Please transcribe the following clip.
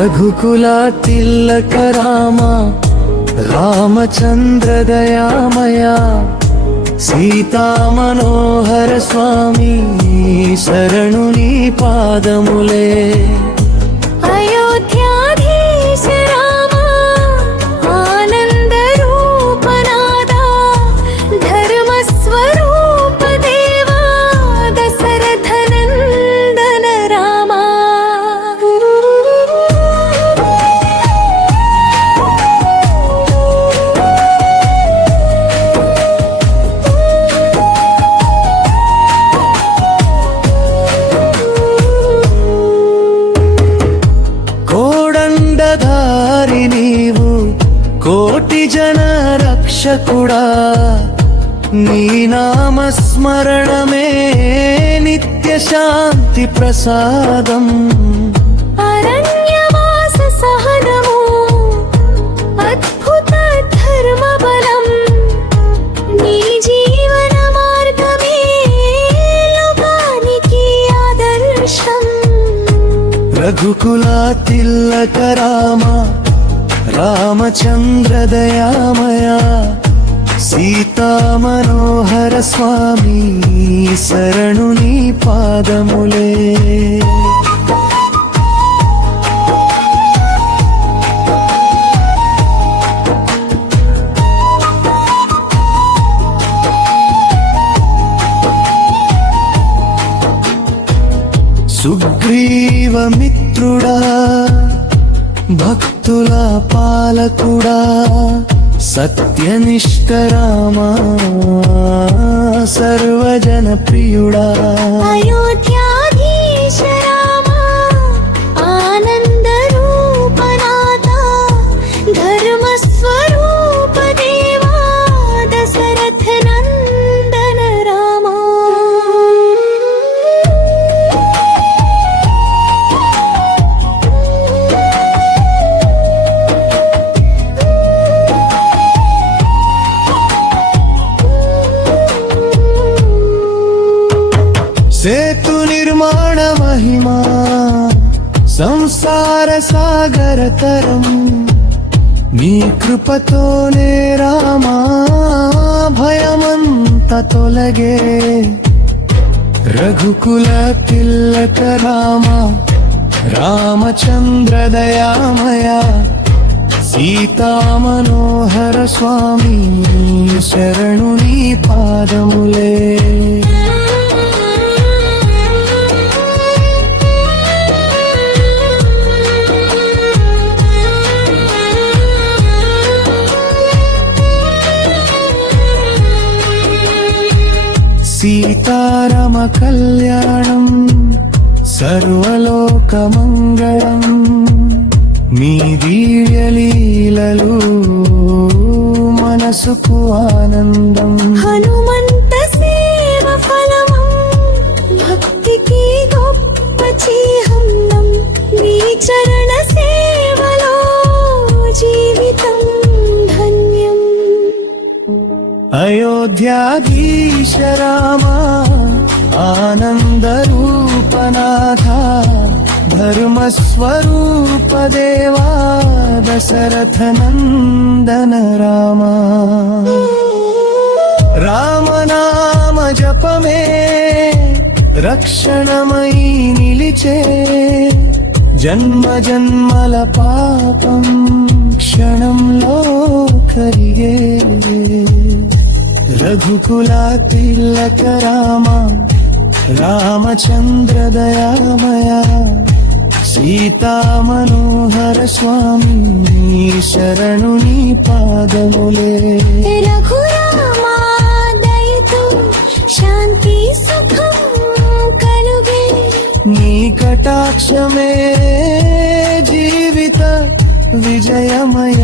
రఘుకుల తిలక రామ రామచంద్ర దయామయ సీతా మనోహర స్వామి శరణు నీ పాదములే కోదండధారి నీవు కోటి జన రక్షకుడా నీ నామస్మరణమే నిత్య శాంతి ప్రసాదం అరణ్యవాస సహనము అద్భుత ధర్మ బలం నీ జీవన మార్గమే లోకానికి ఆదర్శం రఘుకుల తిలక రామ రామచంద్ర దయామయ సీతా మనోహర స్వామి శరణు నీ పాదములే సుగ్రీవ మిత్రుడా భక్తుల పాలకుడా సత్యనిష్కరామా సర్వజన ప్రియుడా అయోధ్యాధీశ రామా ఆనంద రూపనాథ ధర్మ స్వరూప దేవా దశరథ నందన రామా సేతు నిర్మాణ మహిమా సంసార సాగర తరం నీ కృపతోనే రామా భయమంత తొలగే రఘుకుల తిలక రామ రామచంద్ర దయామయ సీతా మనోహర స్వామి శరణు నీ పాదములే సీతారామ కళ్యాణం సర్వలోకమంగళం మీ దివ్యలీలలు మనసుకు ఆనందం హనుమంత సేవ ఫలమం భక్తికి గొప్ప చిహ్నం నీ చరణ సేవలో జీవితం ధన్యం అయోధ్యాధీశ రామ ఆనంద రూపనాథ ధర్మ స్వరూప దేవా దశరథ నందన రామ రామనామ జపమే రక్షణమై నిలిచే జన్మ జన్మల పాపం క్షణంలో కరిగే రఘుకుల తిలక రామ రామచంద్ర దయామయ సీతా మనోహర స్వామి శరణు నీ పాదములే రఘురామా దయతో శాంతి సుఖం కలుగే నీ కటాక్షమే జీవిత విజయమయ